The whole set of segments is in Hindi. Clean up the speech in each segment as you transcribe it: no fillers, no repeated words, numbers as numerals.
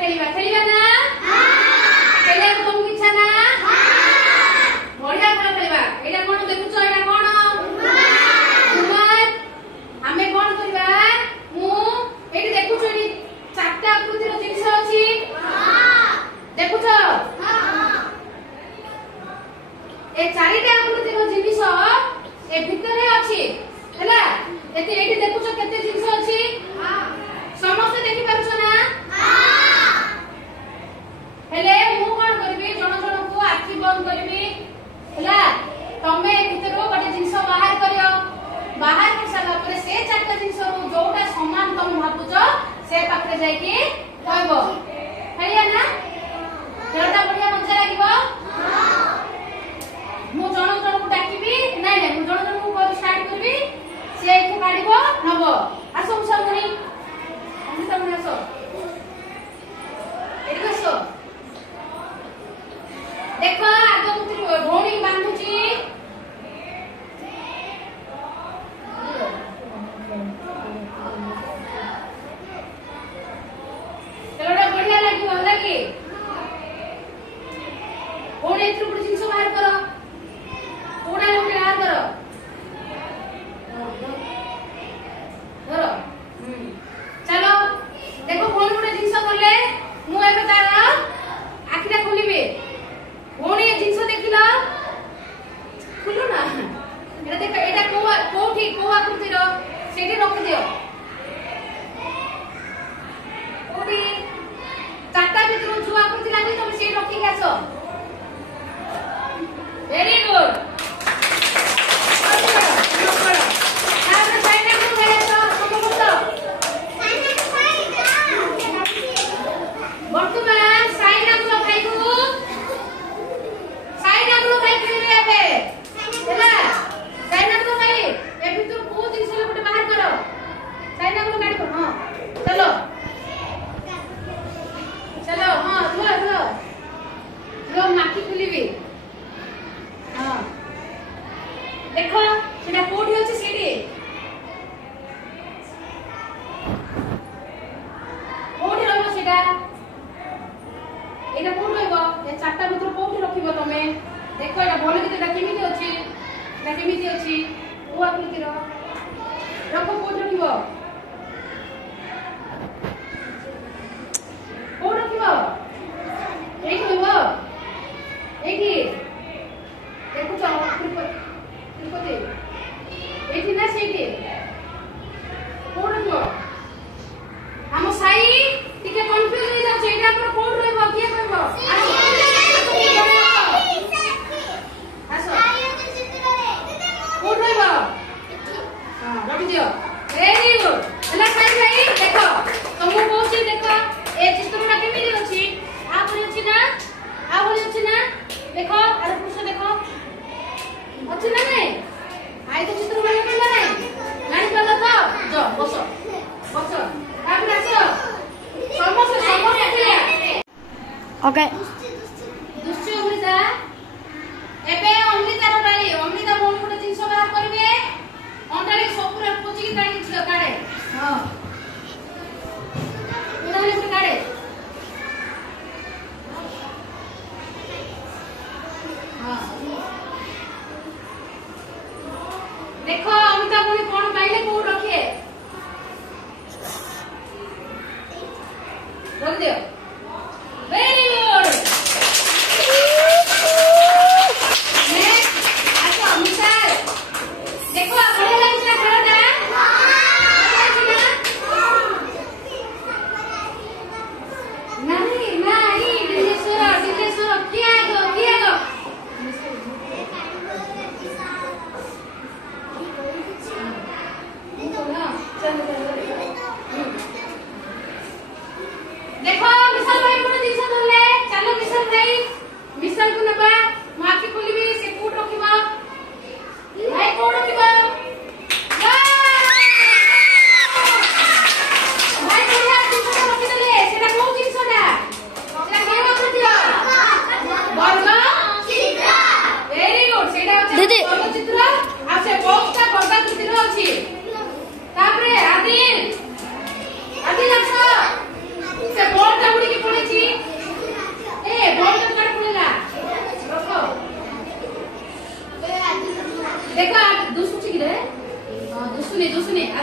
खेलिबा खेलिबा ना खेले तुमको इच्छा ना बढ़िया खेल खेलिबा एटा कोन देखुछ एटा कोन घुमर हमें कोन करबा मु एटी देखुछ एटी चारटा आकृतिर जिनिस अछि देखुछ ए चारिटा आकृतिर जिनिस ए भितरे अछि हैला एते एटी देखुछ केते जिनिस अछि समस्त देखि पारुछ ना हेले मु कोन करबी जण जण को आखि बंद करबी हैला तमे भितरो गोटे जिंस बाहर करियो बाहर कर साला परे से चारटा जिंस जोटा समान तम भाबुछ से पाखरे जाई कि कहबो हैया ना जणटा बढ़िया मजा लागिबो मु जण जण को डाकिबी नै नै मु जण जण को कर स्टार्ट करबी से एठु काढिबो नबो आसो मुसामुनी मुसामुनी आसो एठी बसो देखो आगे मुतिर भौणी बांधुची चलोटा बढ़िया लागी भल लागी भौणी एथु पुडी जिंस बाहर करो कोडा लोटे बाहर करो धरो चलो देखो भौणी पुडी जिंस करले मु एबे तार आखिरा खोलिबे भौणी जिंस देखिला खुलो ना एटा देख एटा कोठी को आकृतिर सेठी रख दियो कोठी चारटा भितर जो आकृति लागी तुम से रखी के आसो वेरी गुड वर्तमान साइन नाम भाई को साइन नाम भाई करे एबे हैला साइन नाम भाई ए भितर को दिन से गोटे बाहर करो साइन नाम गाड़ी को हां चलो चलो हां लो माटी खुलीबी हां देखो सेटा कोठी अछि सेडी कोठी रहबो सेटा एटा कोठी रहबो ए चारटा भितर कोठी रखिबो तमे देखो एटा बोले किटा केमिति अछि ओ आकृतिर रखो कोठी रखिबो कोठी रखिबो एठी रहबो एठी देखो चलो तिरुपति एठी ना सेठी कोठी रखिबो हम साई टिके कंफ्यूज हो जाछ एटा पर कोठी रहबो किए कहबो आसो कोठी रहबो हां रखि दियो वेरी गुड हला साई भाई देखो तुमको कोची देखो ए चित्रना केमिति अछि आ बोली अछि ना देखो अरे पुरुष देखो अछि ना नै आइ तो चित्र बना के नै लाइन वाला तो जो बसो तापर आसो समस्त ओके दुष्य अमृता एबे अमृतार डाली अमृता बोल गोटे जिंस बाहर करबे अंडाली सबपुरा पोची के काढी छियो काढे हां उडाले पे काढे हां देखो अमृता बोली कोन पाइले को रखिए रख दियो वेरी गुड नेक्स्ट आसो मिसाल देखो बढ़िया लागछ ना खेलटा नहीं दिनेश्वर किया गो देखो मिसाल भाई कोन जिंस धरले चलो मिसाल भाई मिसाल को नबा माफी खोलिबी से कोड रखिबा भाई कोड रखिबा भाई बढ़िया जिंस रखि देले सेटा को जिंसडा सेटा केना कर दियो वर्ग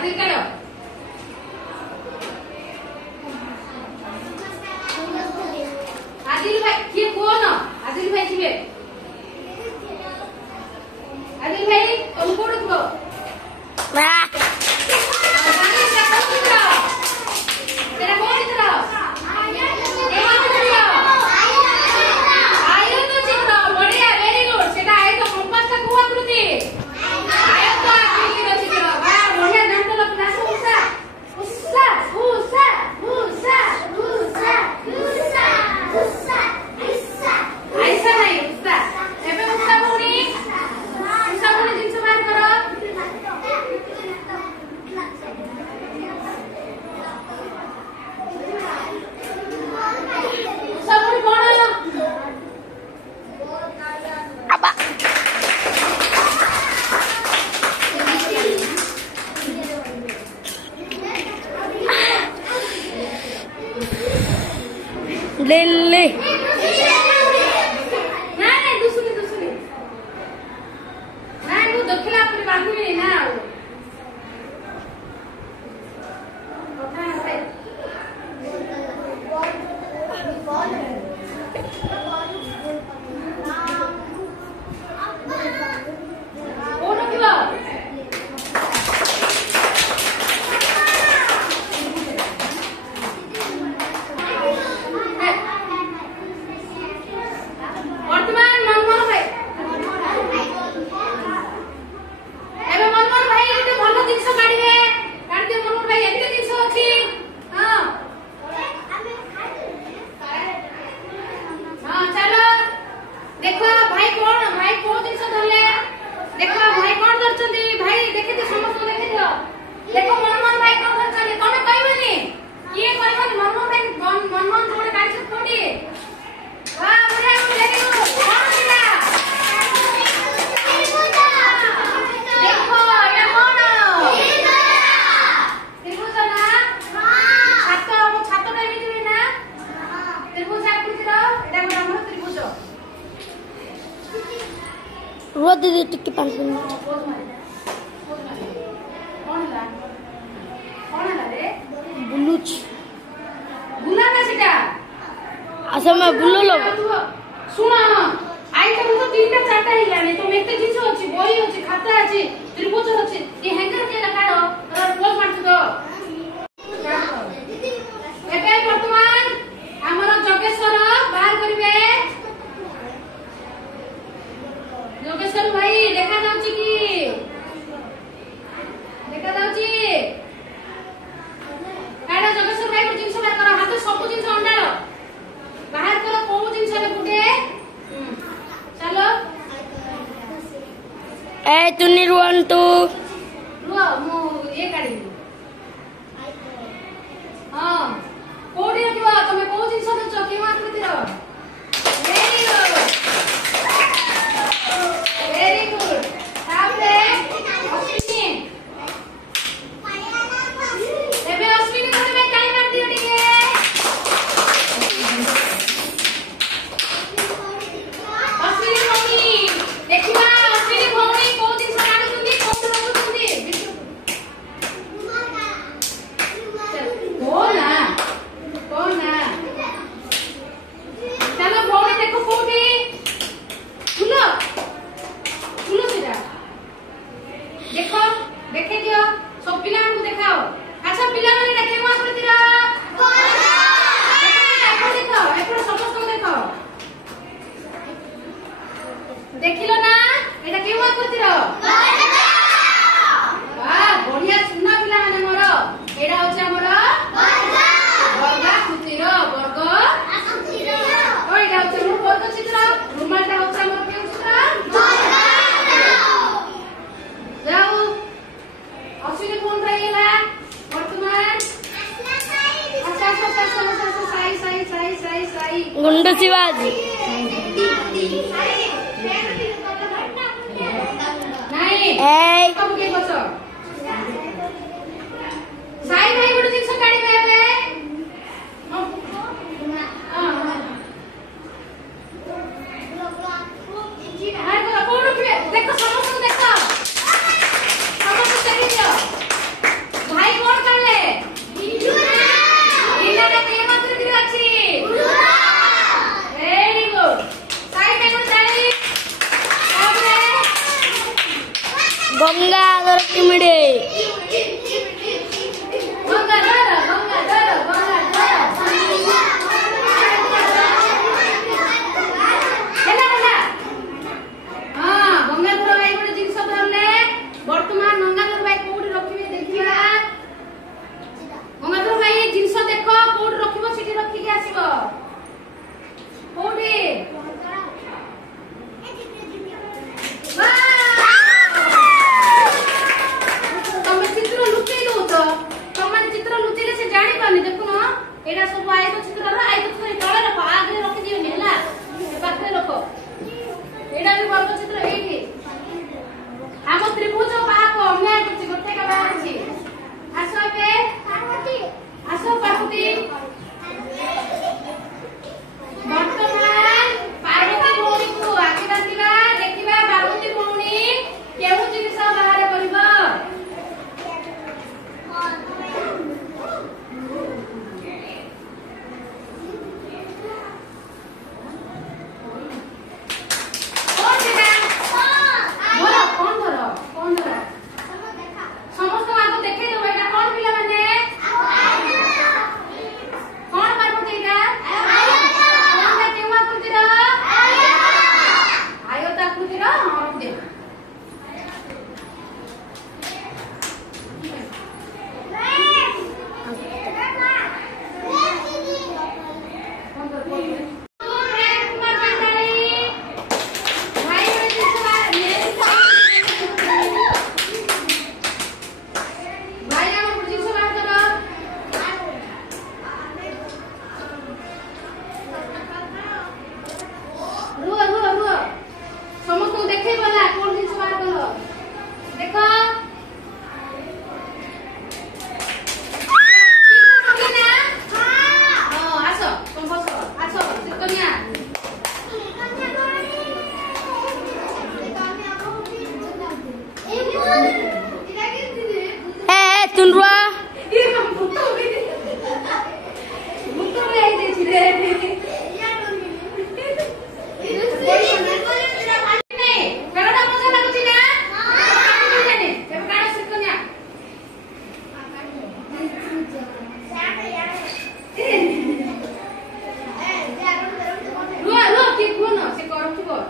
निकालो आदिल भाई ये कौन आदिल भाई जी आदिल भाई तुम कौन हो तेरा कौन इधर आयो तो चित्र बढ़िया वेरी गुड सेटा आयो तो कंपास का कुआ कृति आयो तो आकृति रो चित्र वाह बढ़िया नाम तो क्लास उषा उषा उषा उषा उषा उषा उषा ऐसा नहीं उषा एबे उषा भौणी दिन से बात करो उषा भौणी कौन है Apa? Lele. नहीं दूसरी नहीं वो दखला अपने बांधू में ना पता है कौन क्यों वर्तमान मनमोहन भाई एबे मनमोहन भाई एते भलो जिंस काढिबे काढते मनमोहन भाई एते जिंस अछि हां हां चलो देखो भाई कोन जिंस धरले देखो भाई कोन धरचंदी भाई देखिते समस्त देखितो देखो मनमोहन भाई कोन धरचंदी तमे कहबेनी किए कहबेनी मनमोहन जोडे काढछ कोडी वाह बढ़िया वेरी गुड कौन दिला देखो ये कौन त्रिभुज ना छात टा एमिति ना त्रिभुज आकृतिर एटा गोटे हमर त्रिभुज Ro didi tikki 5 minute. कौन है रे Buluch. बुला ना सेटा Asa ma bulu lo. सुन आइटम तो तीनटा चारटा हिलाने तो मेते जिंस अछि बही अछि खाता अछि त्रिभुज अछि ए हैंगर के लगाडो और क्लोज मारछ तो एबे वर्तमान हमर जोगेश्वर बाहर करिवे जोगेश्वर भाई देखा जाउची की देखा जाउची काडा जोगेश्वर भाई को जिंस बाहर करो हाथ सब जिंस अंडालो बाहर करो को जिंस ले गुटे चलो Eh tu niruan tu. रुआ मु ये काढी हां कोडी किवा तमे को जिंस दछ कि आकृति रो वेरी गुड तापरे अश्विनी एबे अश्विनी तमे काई मार दियो टिके अश्विनी भौणी देखिबा अश्विनी भौणी को दिन सकाळी तुंदी कोन रखुंदी कौन ना चलो भौणी देखो कोठी खुलो खुलो सेटा देखो देखे दियो सब पिला को देखाओ अच्छा पिला माने देखे मा आकृतिर देखो एपड़ समस्त को देखो देखिलो ना एटा केउ आकृतिर वाह बढ़िया सुना पिला माने मोर एटा होछ हमर वर्ग आकृतिर वर्ग आकृतिर ओ एटा होछ हमर वर्ग चित्र रुमालटा होछ हमर केउ चित्र जाऊ अश्विनी फोन राइला वर्तमान साई Gundu Shivaji. नहीं Hey. कब के बसो साई भाई गुड जिंस काढी बेबे हां हां को कोन के देखो समस्त देखो समस्त देखि दियो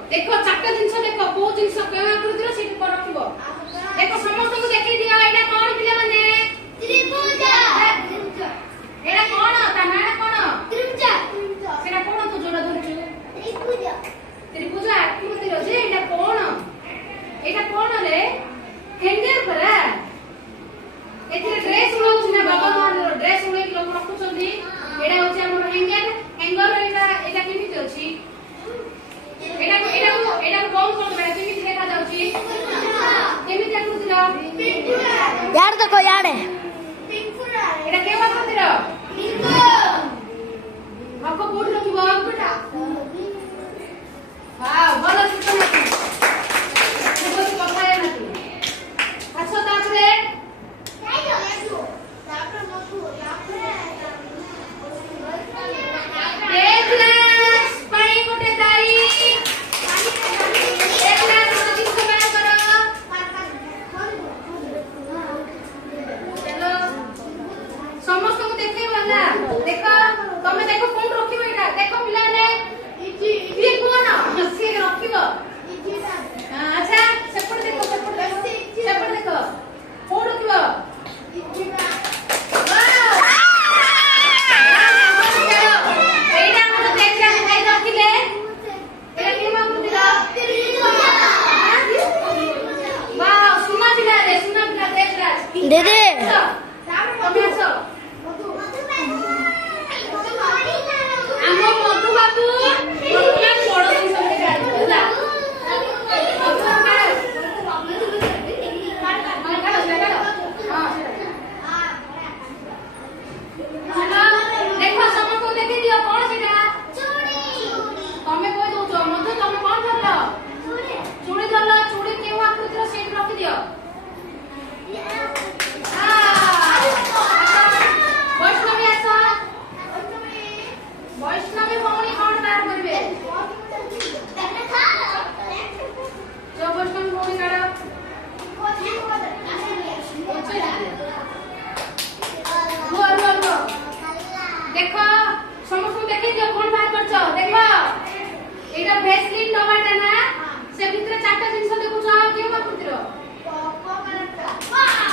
देखो चारटा जिंस देखो को जिंस के आकृतिर से पर रखिबो देखो समस्त को देखि दियो एटा कोन पिला माने त्रिभुज एटा कोन ता नाम कोन त्रिभुज सेटा कोन तू जोड़ा धरछु त्रिभुज त्रिभुज आकृतिर जे एटा कोन रे हेंगर परा एथिरे ड्रेस उड़ौछ ना बाबा मान ड्रेस उड़ै लोग रखुछंदी एटा होछ हमर हेंगर एटा केमिति अछि एटा कौन कौन बेटा केमिति देखा जाउची केमिति आकृतिर यार देखो यार एटा केवा आकृतिर आपको कोड रखिबो वाह भलो चिकन अछि बहुत କଥା है ना तू अच्छा तापरे देखो तमे देखो कोन रखिबो एटा देखो पिलाने ये कोन से रखिबो अच्छा सेपट देखो कोन रखिबो एटा हम देखला खाइ रखिले एटा के माकुति वाह सुना पिला देखराज दीदी तमे आछो हम मधु बाबू वर्तमान बड़ दिन सब गाड़ीला देखो समस्त को देखि दियो कोन सेटा तमे कोइ दउछ मधु तमे कोन करलो चूड़ी धरलो चूड़ी केउ आकृतिर सेट रखि दियो वैष्णवी आसा वैष्णवी भौणी कोन बार करबे जो वैष्णवी भौणी काढो देखो समस्त देखि दियो कोन बार करछो देखो एटा भेसलिन डबाटा ना से भितरे चारटा जिंस देखुछ केउ आकृतिर